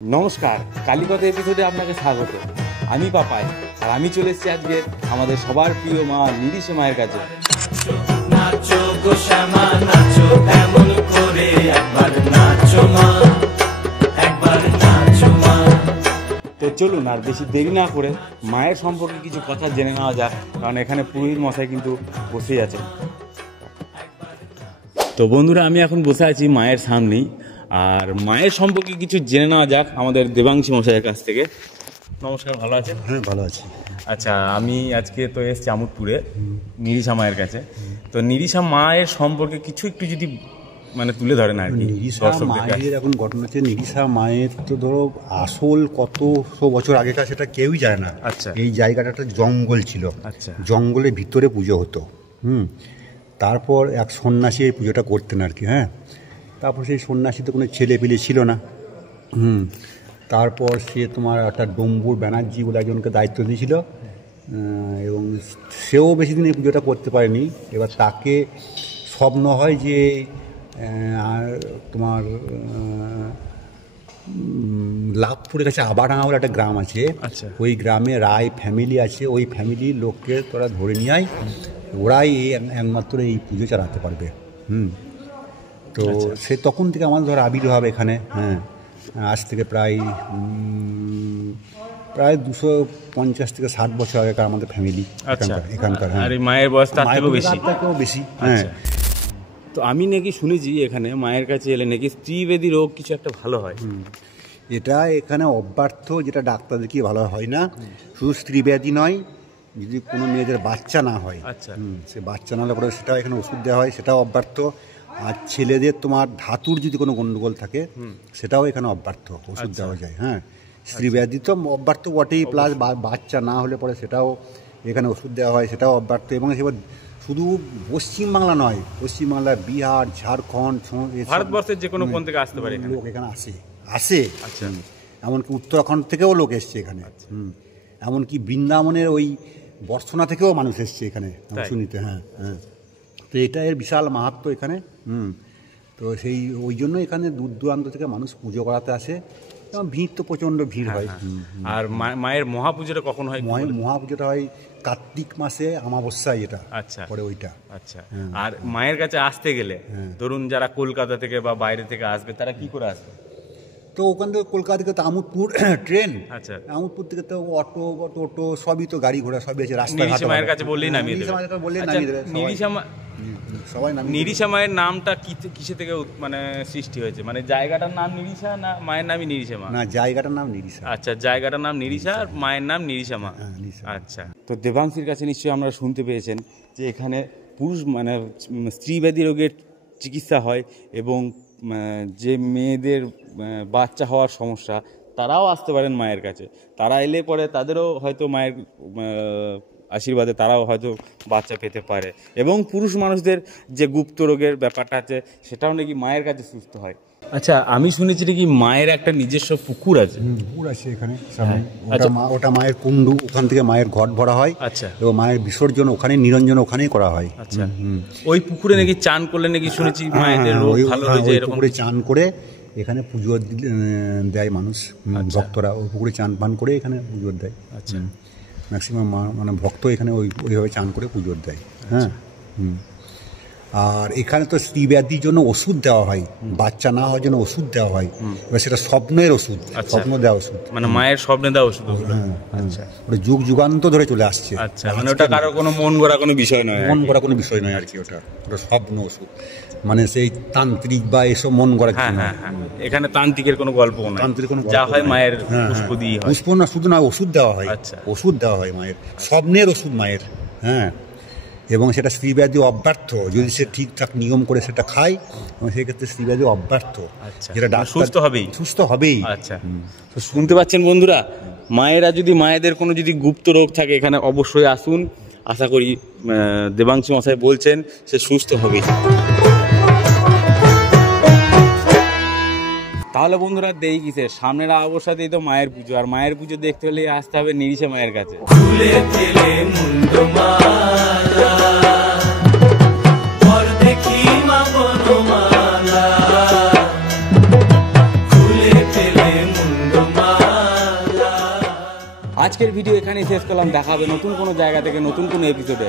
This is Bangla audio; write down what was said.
নমস্কার, কালীপথ এপিসোডে আপনাকে স্বাগত। আমি পাপাই, আর আমি চলে এসেছি আজকে আমাদের সবার প্রিয় মা নিরিশা মায়ের কাছে। তো চলুন আর বেশি দেরি না করে মায়ের সম্পর্কে কিছু কথা জেনে নেওয়া যাক, কারণ এখানে পুরোহিত মশাই কিন্তু বসেই আছেন। তো বন্ধুরা, আমি এখন বসে আছি মায়ের সামনেই, আর মায়ের সম্পর্কে কিছু জেনে নেওয়া যাক আমাদের দেবাংশী মশাইয়ের কাছ থেকে। নমস্কার, ভালো আছেন? হ্যাঁ, ভালো আছি। আচ্ছা, আমি আজকে তো এসেছি আমোদপুরে নিরিশা মায়ের কাছে। তো নিরিশা মায়ের সম্পর্কে কিছু একটু যদি মানে তুলে ধরেন আর কি। নিরিশা মায়ের এখন ঘটনা হচ্ছে, নিরিশা মায়ের তো ধরো আসল কতশো বছর আগেকার সেটা কেউই যায় না। আচ্ছা। এই জায়গাটা একটা জঙ্গল ছিল। আচ্ছা। জঙ্গলের ভিতরে পুজো হতো। তারপর এক সন্ন্যাসী এই পুজোটা করতেন আর কি। হ্যাঁ, তারপর সেই সন্ন্যাসী তো কোনো ছেলে পেলে ছিল না। তারপর সে তোমার একটা ডম্বুর ব্যানার্জি বলে একজনকে দায়িত্ব দিয়েছিল, এবং সেও বেশি দিন এই পুজোটা করতে পারেনি। এবার তাকে স্বপ্ন হয় যে তোমার লাভপুরের কাছে আবাডাঙ্গা বলে একটা গ্রাম আছে। আচ্ছা। ওই গ্রামে রায় ফ্যামিলি আছে, ওই ফ্যামিলির লোককে তোরা ধরে নিয়ে আয়, ওরাই একমাত্র এই পুজো চালাতে পারবে। তো সে তখন থেকে আমাদের ধর আবির্ভাব এখানে। হ্যাঁ, আজ থেকে প্রায় 250 থেকে 60 বছর আগেকার আমাদের ফ্যামিলি এখানকার। আর মায়ের বয়স তার থেকেও বেশি। হ্যাঁ। তো আমি নাকি শুনেছি এখানে মায়ের কাছে এলে নাকি স্ত্রীবেদী রোগ কিছু একটা ভালো হয়। এটা এখানে অব্যর্থ, যেটা ডাক্তারদের কি ভালো হয় না। শুধু স্ত্রীব্যাধি নয়, যদি কোনো মেয়েদের বাচ্চা না হয়, আচ্ছা, সে বাচ্চা না হলে পরে সেটাও এখানে ওষুধ দেওয়া হয়, সেটাও অব্যর্থ। আর ছেলেদের তোমার ধাতুর যদি কোনো গণ্ডগোল থাকে, সেটাও এখানে অব্যর্থ, ওষুধ দেওয়া যায়। হ্যাঁ, স্ত্রীব্যাধি তো অব্যর্থ বটেই, প্লাস বাচ্চা না হলে পরে সেটাও এখানে ওষুধ দেওয়া হয়, সেটাও অব্যর্থ। এবং এবার শুধু পশ্চিমবাংলা নয়, পশ্চিমবাংলা, বিহার, ঝাড়খণ্ড, ভারতবর্ষের যে কোনো কোন থেকে আসতে পারে লোক এখানে আসে। আচ্ছা। এমনকি উত্তরাখণ্ড থেকেও লোক এসছে এখানে। এমনকি বৃন্দাবনের ওই বর্ষনা থেকেও মানুষ এসছে এখানে শুনিতে। হ্যাঁ হ্যাঁ। তো এটা এর বিশাল মাহাত্ম্য এখানে। তো ওই জন্য এখানে দূর দূরান্ত থেকে মানুষ পুজো করাতে আসে, এবং ভিড় তো প্রচণ্ড ভিড় হয়। আর মায়ের মহাপুজোটা কখন হয়? মহাপুজোটা হয় কার্তিক মাসে অমাবস্যায়, এটা। আচ্ছা, পরে ওইটা। আচ্ছা। আর মায়ের কাছে আসতে গেলে ধরুন যারা কলকাতা থেকে বা বাইরে থেকে আসবে, তারা কি করে আসবে? তো ওখান থেকে কলকাতা থেকে তো আমোদপুর ট্রেন। আচ্ছা। আমোদপুর থেকে তো অটো টোটো সবই তো, গাড়ি ঘোড়া সবই আছে। নিরিশা মায়ের কাছে বললেই নামিয়ে দেবে। নিরিশা মায়ের নামটা কিসে থেকে মানে সৃষ্টি হয়েছে? মানে জায়গাটার নাম নিরিশা, না মায়ের নামই নিরিশা মা? না, জায়গাটার নাম নিরিশা। আচ্ছা, জায়গাটার নাম নিরিশা আর মায়ের নাম নিরিশা মা। আচ্ছা। তো দেবাংশীর কাছে নিশ্চয়ই আপনারা শুনতে পেয়েছেন যে এখানে পুরুষ মানে স্ত্রীব্যাধি রোগের চিকিৎসা হয়, এবং যে মেয়েদের বাচ্চা হওয়ার সমস্যা, তারাও আসতে পারেন মায়ের কাছে। তারা এলে পরে তাদেরও হয়তো মায়ের আশীর্বাদে তারাও হয়তো বাচ্চা পেতে পারে। এবং পুরুষ মানুষদের যে গুপ্ত রোগের ব্যাপারটা আছে, সেটাও নাকি মায়ের কাছে সুস্থ হয়। আচ্ছা, আমি শুনেছি নাকি মায়ের একটা নিজস্ব পুকুর আছে। পুকুর আছে এখানে। ওটা মায়ের কুণ্ডু, ওখান থেকে মায়ের ঘট ভরা হয়। আচ্ছা। এবং মায়ের বিসর্জন ওখানে, নিরঞ্জন ওখানেই করা হয়। আচ্ছা। ওই পুকুরে নাকি চান করলে নাকি শুনেছি মায়েদের রোগ ভালো হয়ে যায়। এরকম পুকুরে চান করে এখানে পুজো দেয় মানুষ, ভক্তরা। ওই পুকুরে চান পান করে এখানে পুজো দেয়। আচ্ছা। ম্যাক্সিমাম মানে ভক্ত এখানে ওইভাবে চান করে পুজো দেয়। হ্যাঁ। আর এখানে তো স্ত্রীব্যাধির জন্য ওষুধ দেওয়া হয়, বাচ্চা না হওয়ার জন্য ওষুধ দেওয়া হয়। এবার সেটা স্বপ্নের ওষুধ, স্বপ্ন দেওয়া ওষুধ, মানে মায়ের স্বপ্নে দেওয়া ওষুধ। আচ্ছা। ওটা যুগ যুগান্ত ধরে চলে আসছে। আচ্ছা, মানে ওটা কারো কোনো মন গড়া কোনো বিষয় নয়, আর কি। ওটা স্বপ্ন ওষুধ, মানে সেই তান্ত্রিক বা এসব মন গড়া। হ্যাঁ, এখানে তান্ত্রিকের কোনো গল্প নয়, যা হয় মায়ের পুষ্প দিয়ে হয়। পুষ্প না, শুধু না, ওষুধ দেওয়া হয়। আচ্ছা। ওষুধ দেওয়া হয় মায়ের, স্বপ্নের ওষুধ মায়ের। হ্যাঁ, এবং সেটা স্ত্রীব্যাধি অব্যর্থ, যদি সে ঠিকঠাক নিয়ম করে সেটা খায়, এবং সেক্ষেত্রে স্ত্রীব্যাধি অব্যর্থ, যেটা সুস্থ হবেই। আচ্ছা। তো শুনতে পাচ্ছেন বন্ধুরা, মায়েরা যদি, মায়েদের কোনো যদি গুপ্ত রোগ থাকে, এখানে অবশ্যই আসুন। আশা করি দেবাংশী মশাই বলছেন সে সুস্থ হবেই। তাহলে বন্ধুরা, দেই কিসের, সামনের অবস্থাতেই তো মায়ের পুজো, আর মায়ের পুজো দেখতে হলে আসতে হবে নিরিশা মায়ের কাছে। ফুলে আজকের ভিডিও এখানেই শেষ করলাম, দেখা হবে নতুন কোনো জায়গা থেকে নতুন কোনো এপিসোডে।